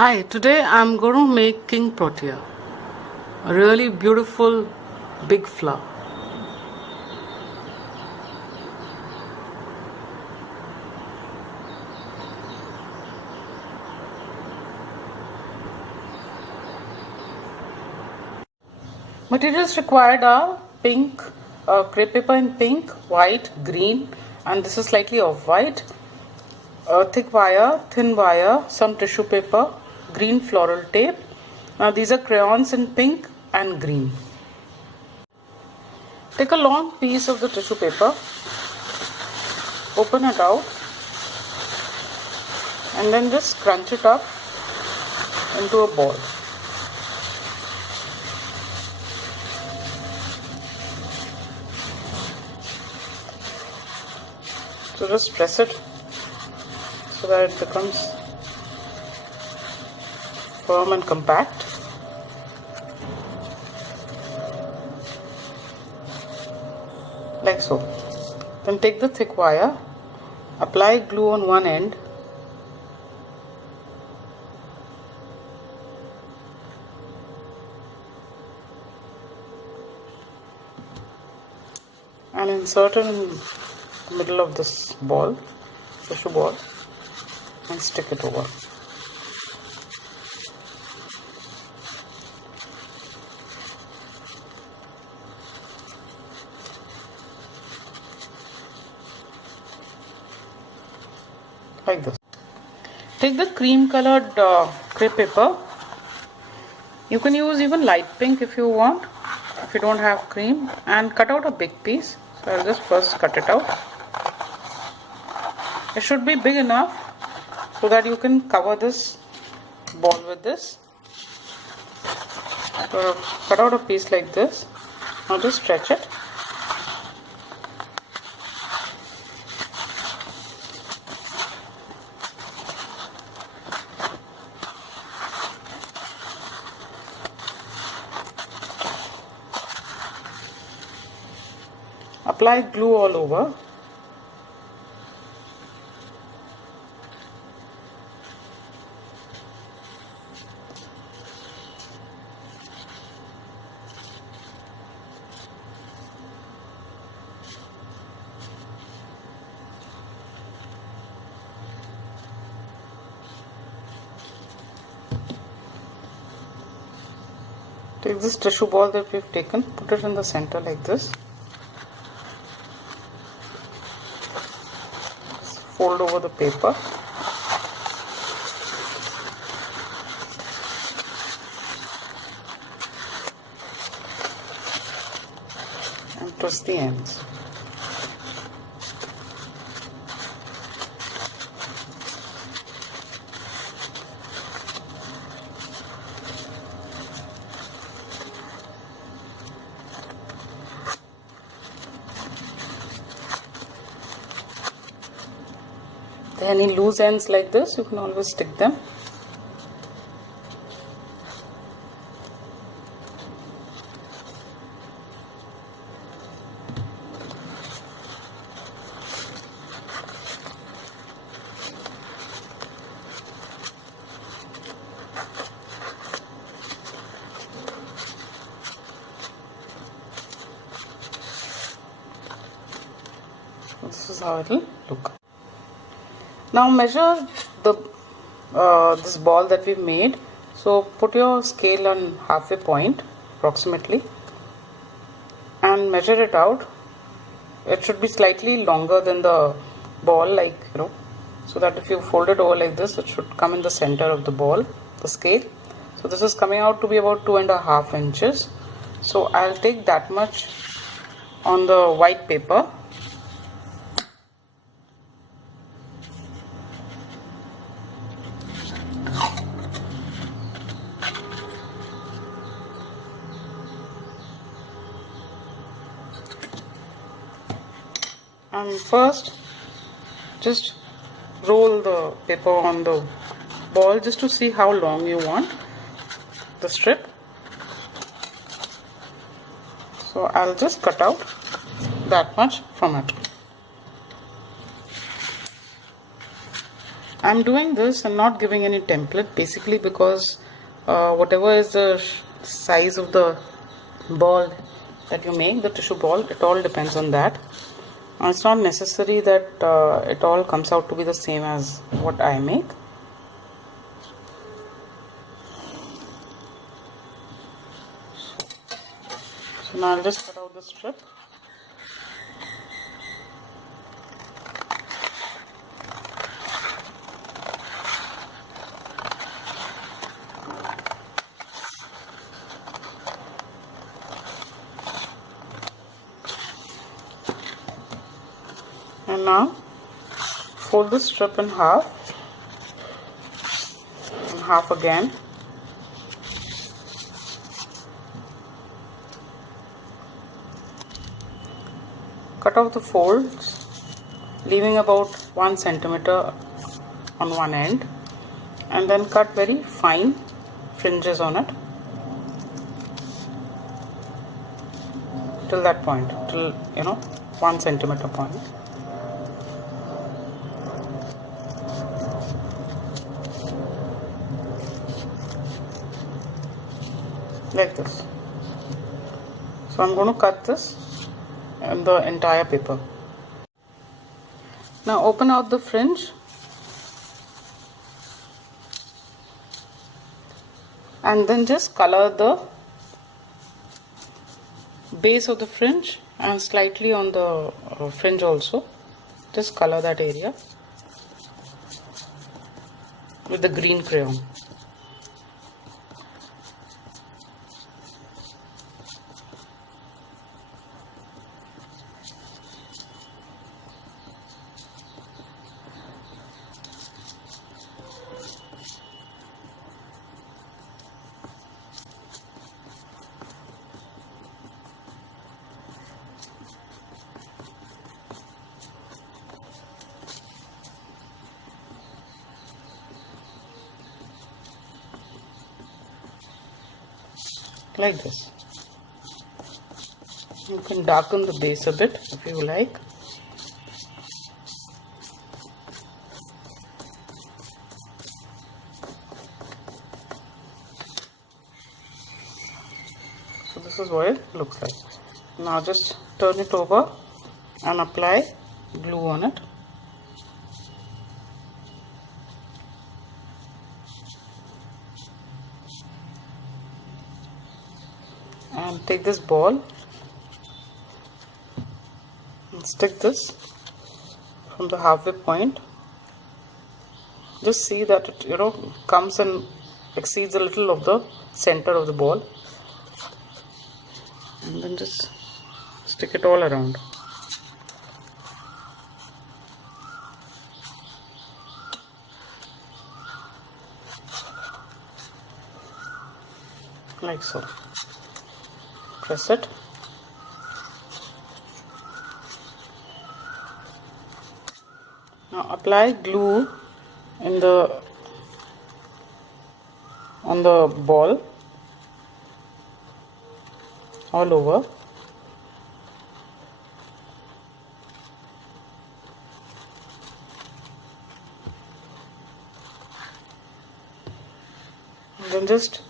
Hi, today I'm going to make King Protea, a really beautiful big flower. Materials required are pink, crepe paper in pink, white, green, and this is slightly off-white, thick wire, thin wire, some tissue paper, green floral tape. Now these are crayons in pink and green. Take a long piece of the tissue paper, open it out, and then just crunch it up into a ball. So just press it so that it becomes firm and compact. Like so. Then take the thick wire, apply glue on one end, and insert it in the middle of this ball, tissue ball, and stick it over. Like this. Take the cream colored crepe paper. You can use even light pink if you want, if you don't have cream, and cut out a big piece. So I'll just first cut it out. It should be big enough so that you can cover this ball with this. So cut out a piece like this. Now just stretch it. Apply glue all over. Take this tissue ball that we've taken, put it in the center like this. Fold over the paper. And twist the ends. If there are any loose ends like this, you can always stick them. This is how it will look. Now measure the this ball that we've made. So put your scale on halfway point approximately and measure it out. It should be slightly longer than the ball, like so that if you fold it over like this, it should come in the center of the ball, the scale. So this is coming out to be about 2.5 inches. So I'll take that much on the white paper. And first just roll the paper on the ball just to see how long you want the strip. So I'll just cut out that much from it. I'm doing this and not giving any template, basically because whatever is the size of the ball that you make, the tissue ball, it all depends on that. It's not necessary that it all comes out to be the same as what I make. So now I'll just cut out the strip. And now fold the strip in half and half again. Cut off the folds, leaving about 1 centimeter on one end, and then cut very fine fringes on it till that point, till 1 centimeter point. Like this. So I'm going to cut this in the entire paper. Now open out the fringe and then just color the base of the fringe and slightly on the fringe also. Just color that area with the green crayon. Like this. You can darken the base a bit if you like. So this is what it looks like. Now just turn it over and apply glue on it. And take this ball and stick this from the halfway point. Just see that it comes and exceeds a little of the center of the ball, and then just stick it all around. Like so. Press it. Now apply glue on the ball all over. And then just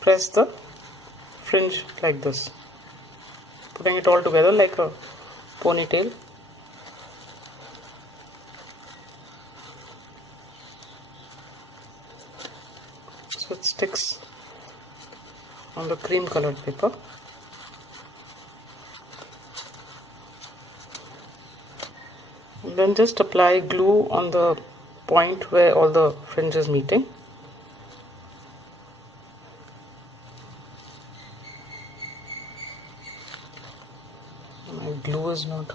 press the fringe like this, putting it all together like a ponytail. So it sticks on the cream colored paper. And then just apply glue on the point where all the fringe is meeting. My glue is not.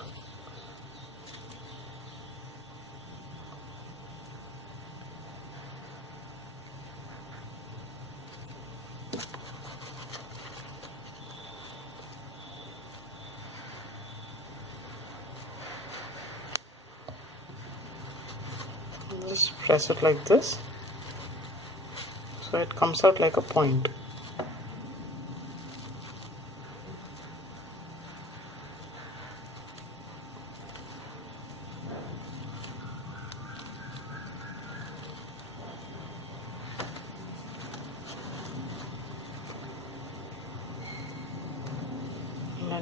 Just press it like this, so it comes out like a point.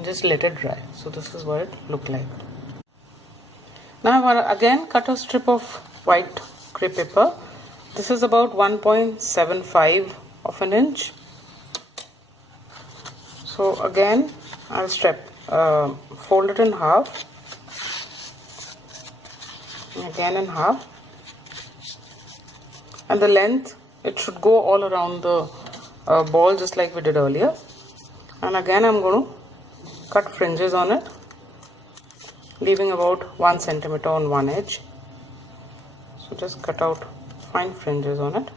and just let it dry. So this is what it looked like. Now I'm going to again cut a strip of white crepe paper. This is about 1.75 of an inch. So again I'll fold it in half, again in half, and the length, it should go all around the ball just like we did earlier. And again I'm going to cut fringes on it, leaving about 1 centimeter on one edge. So just cut out fine fringes on it,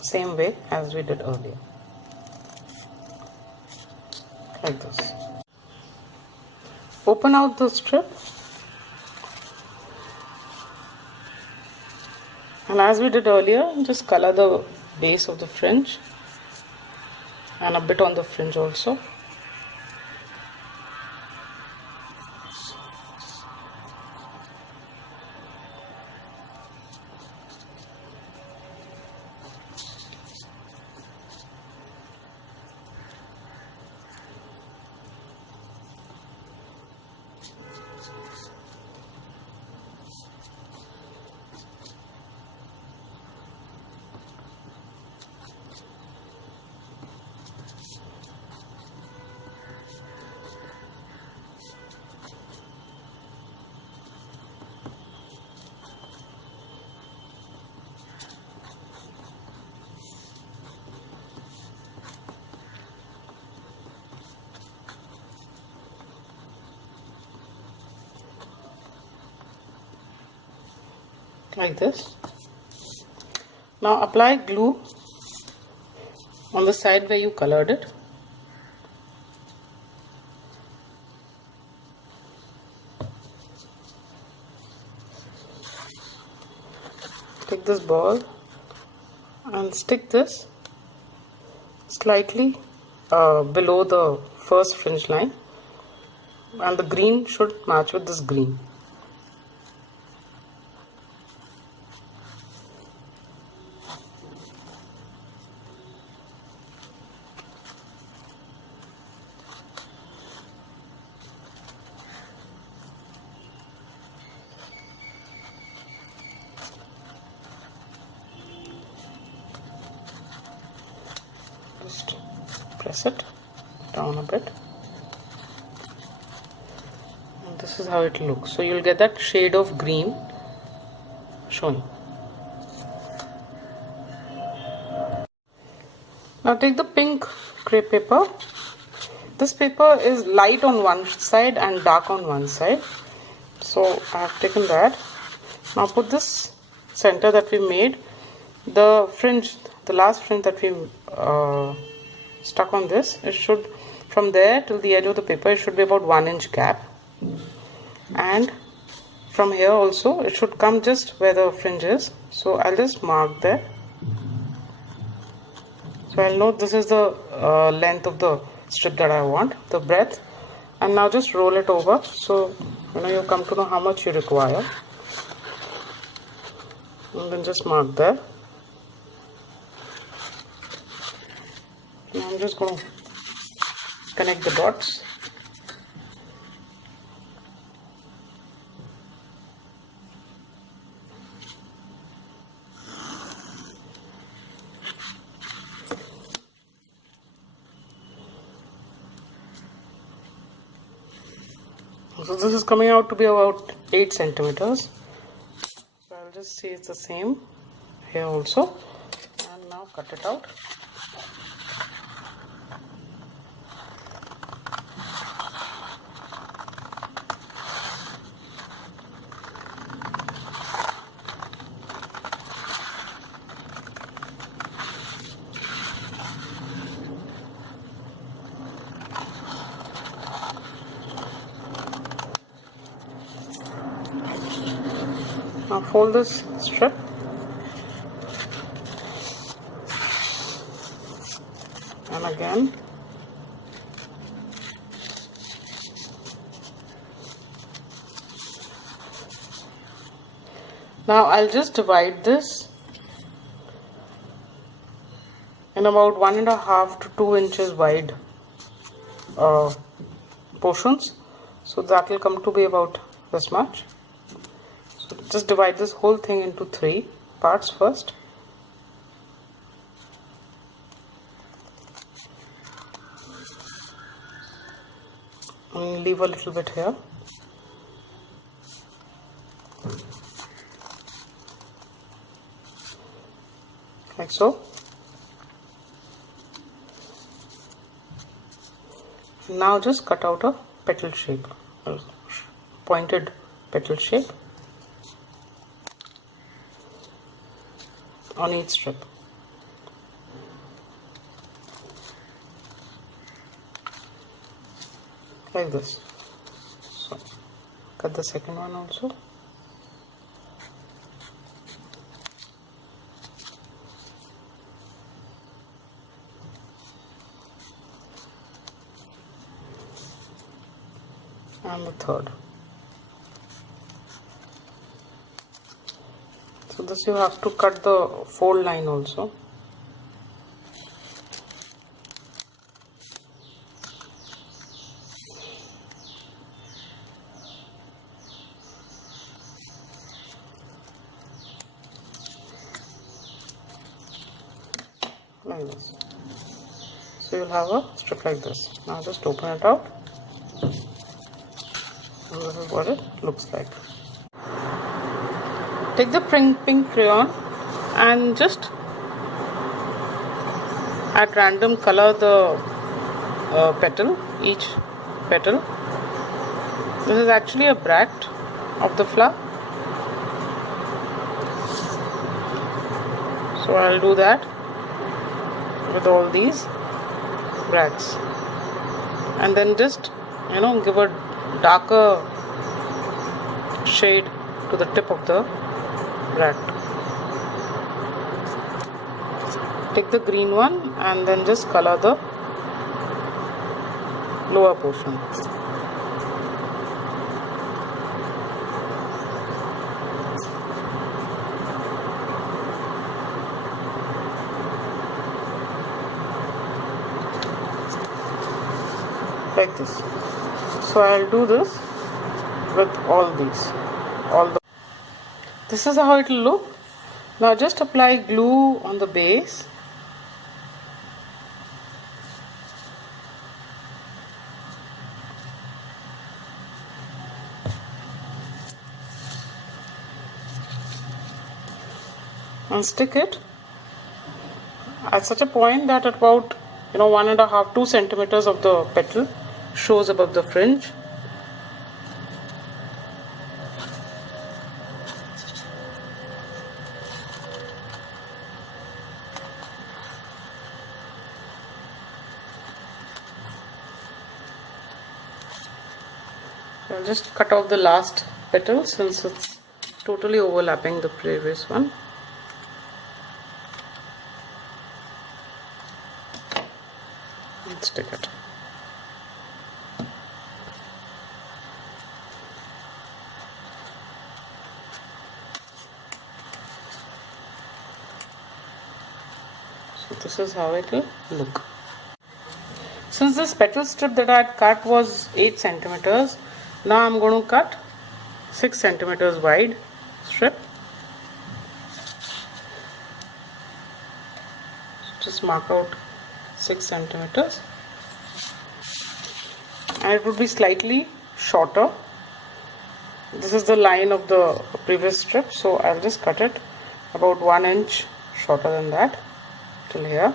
same way as we did earlier, like this. Open out the strip, and as we did earlier, just color the base of the fringe and a bit on the fringe also. Like this. Now apply glue on the side where you colored it. Take this ball and stick this slightly below the first fringe line, and the green should match with this green. Just press it down a bit, and this is how it looks. So you'll get that shade of green showing. Now take the pink crepe paper. This paper is light on one side and dark on one side, so I have taken that. Now put this center that we made, the fringe, the last fringe that we stuck on this, it should, from there till the edge of the paper, it should be about 1 inch gap, and from here also it should come just where the fringe is. So I'll just mark there. So I'll note this is the length of the strip that I want, the breadth, and now just roll it over, so you come to know how much you require, and then just mark there. I'm just going to connect the dots. So this is coming out to be about 8 centimeters. So I'll just say it's the same here also, and now cut it out. Now fold this strip and again now I'll just divide this in about 1.5 to 2 inches wide portions. So that will come to be about this much. So just divide this whole thing into 3 parts first. And leave a little bit here. Like so. Now just cut out a petal shape, a pointed petal shape on each strip. Like this. So cut the second one also. And the third. So this you have to cut the fold line also. Like this. So you'll have a strip like this. Now just open it out. And this is what it looks like. Take the pink crayon and just at random color the petal, each petal. This is actually a bract of the flower. So I'll do that with all these bracts, and then just give a darker shade to the tip of the bract. Take the green one and then just color the lower portion. Like this. So I'll do this with all these. This is how it will look. Now just apply glue on the base. And stick it at such a point that at about 1.5–2 centimeters of the petal shows above the fringe. I'll just cut off the last petal since it's totally overlapping the previous one. And stick it. So this is how it will look. Since this petal strip that I had cut was 8 centimeters, now I'm going to cut 6 centimeters wide strip. Just mark out 6 centimeters, and it would be slightly shorter. This is the line of the previous strip, so I'll just cut it about 1 inch shorter than that till here.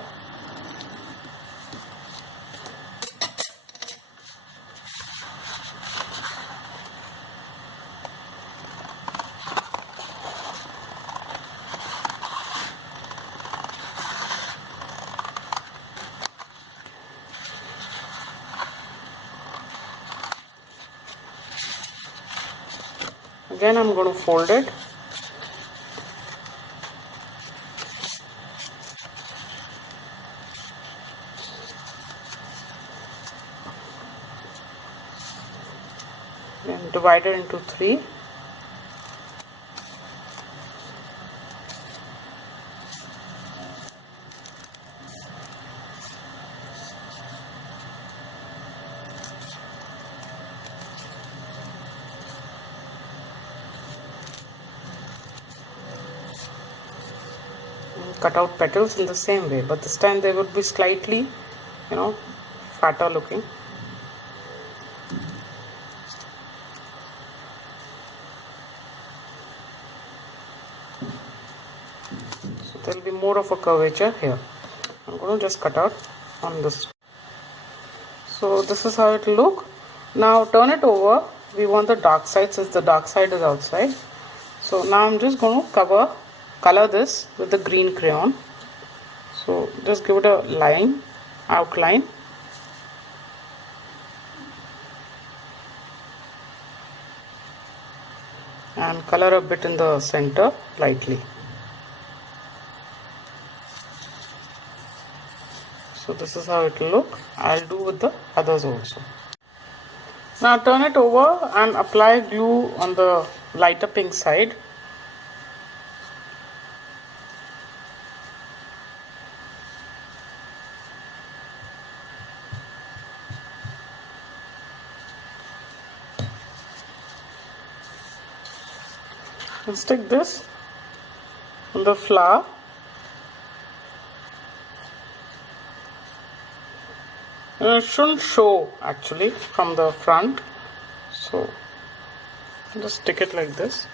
Again I'm going to fold it. Then divide it into 3. cut out petals in the same way, but this time they would be slightly, fatter looking. So there will be more of a curvature here. I'm going to just cut out on this. So this is how it will look. Now turn it over. We want the dark side, since the dark side is outside. So now I'm just going to color this with the green crayon. So just give it a outline. And color a bit in the center lightly. So this is how it will look. I'll do with the others also. Now turn it over and apply glue on the lighter pink side. And stick this on the flower. And it shouldn't show actually from the front, so just stick it like this.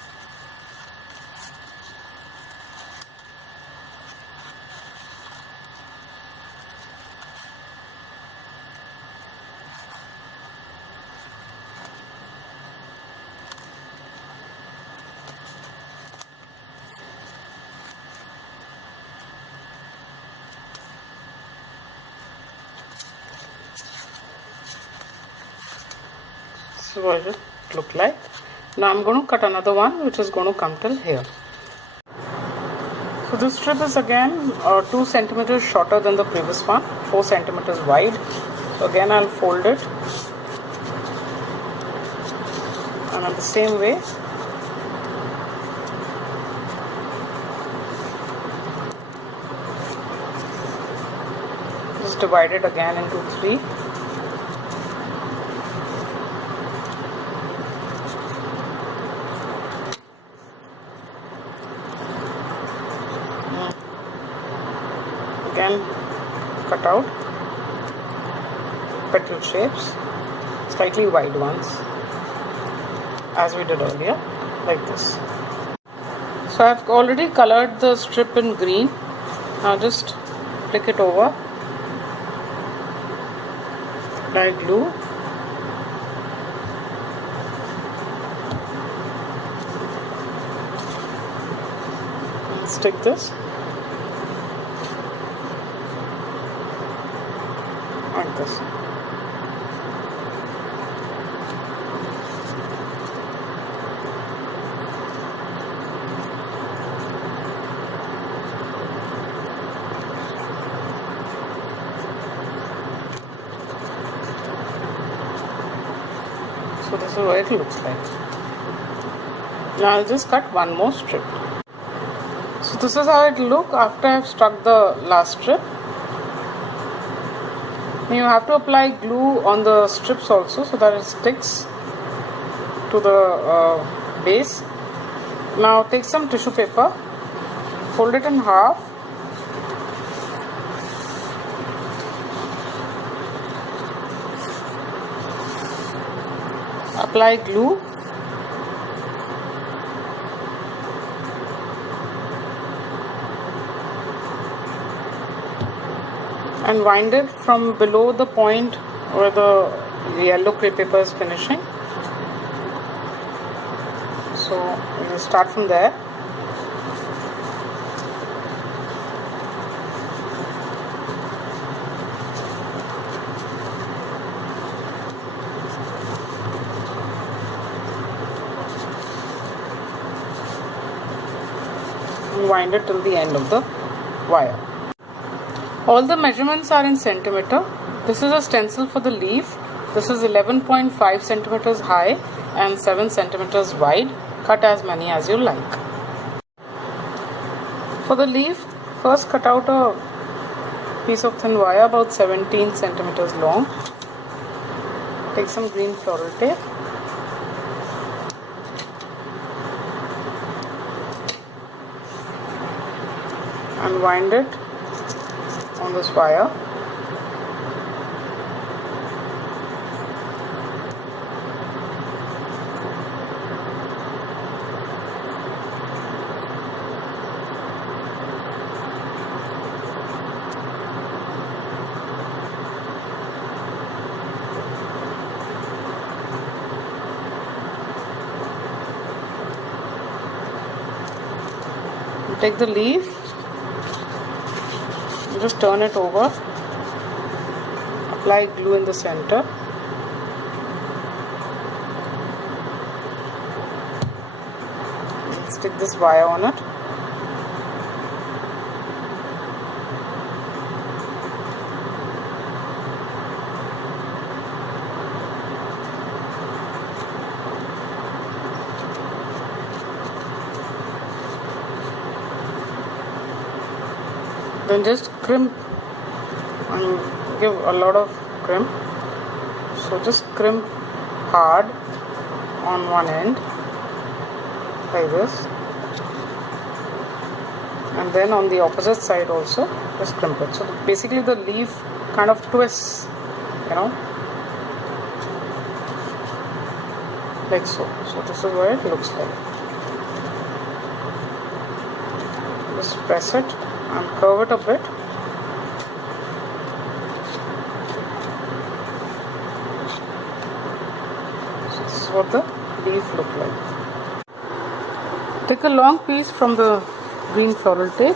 This is what it look like. Now I'm going to cut another one which is going to come till here. So this strip is again 2 centimeters shorter than the previous one, 4 centimeters wide. So again I'll fold it, and in the same way just divide it again into 3. Again cut out petal shapes, slightly wide ones, as we did earlier, like this. So I've already colored the strip in green. Now just flick it over, apply glue, and stick this like this. So this is what it looks like. Now I'll just cut one more strip. So this is how it will look after I've stuck the last strip. You have to apply glue on the strips also so that it sticks to the base. Now take some tissue paper, fold it in half, apply glue, and wind it from below the point where the yellow crepe paper is finishing. So we will start from there. And wind it till the end of the wire. All the measurements are in centimeter. This is a stencil for the leaf. This is 11.5 centimeters high and 7 centimeters wide. Cut as many as you like. For the leaf, first cut out a piece of thin wire about 17 centimeters long. Take some green floral tape. and wind it on this wire. Take the leaf and just turn it over, apply glue in the center, and stick this wire on it. Then just crimp and give a lot of crimp. So just crimp hard on one end like this, and then on the opposite side also just crimp it. So basically the leaf kind of twists, like so. So this is what it looks like. Just press it and curve it a bit. So this is what the leaf look like. Take a long piece from the green floral tape,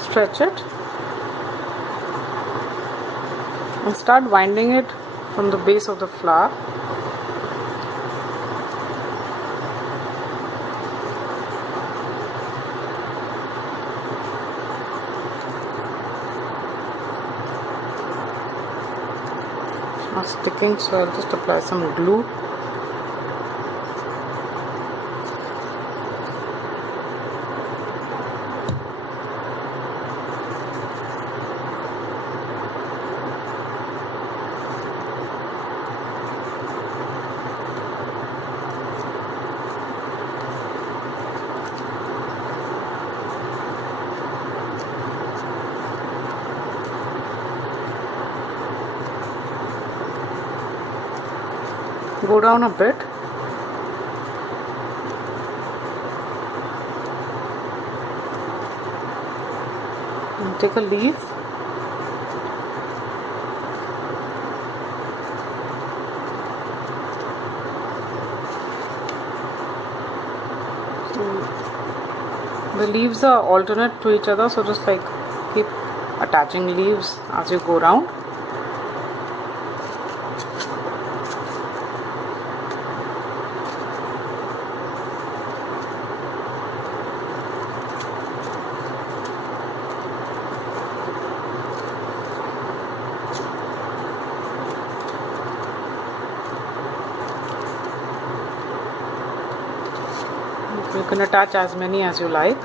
stretch it and start winding it from the base of the flower. Not sticking, so I'll just apply some glue. Go down a bit and take a leaf, so the leaves are alternate to each other, so just like keep attaching leaves as you go around. You can attach as many as you like.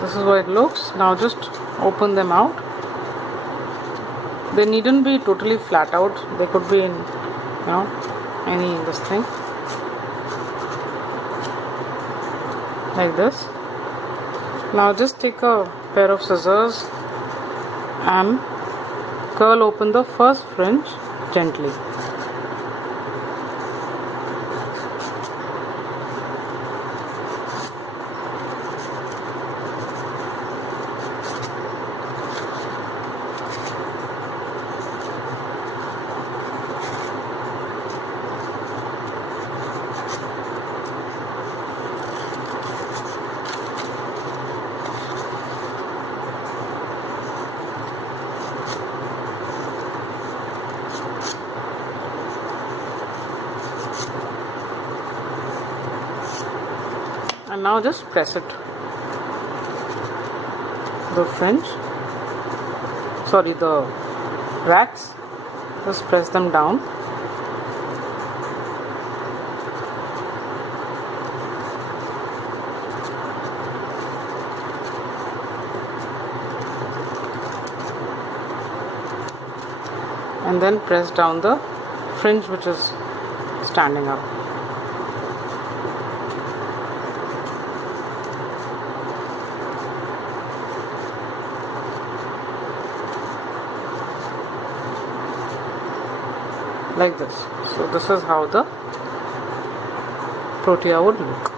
This is what it looks. Now just open them out. They needn't be totally flat out. They could be in, any in this thing. Like this. Now just take a pair of scissors and curl open the first fringe gently. And now just press it. the fringe, sorry, the racks. Just press them down. And then press down the fringe which is standing up. Like this. So this is how the Protea would look.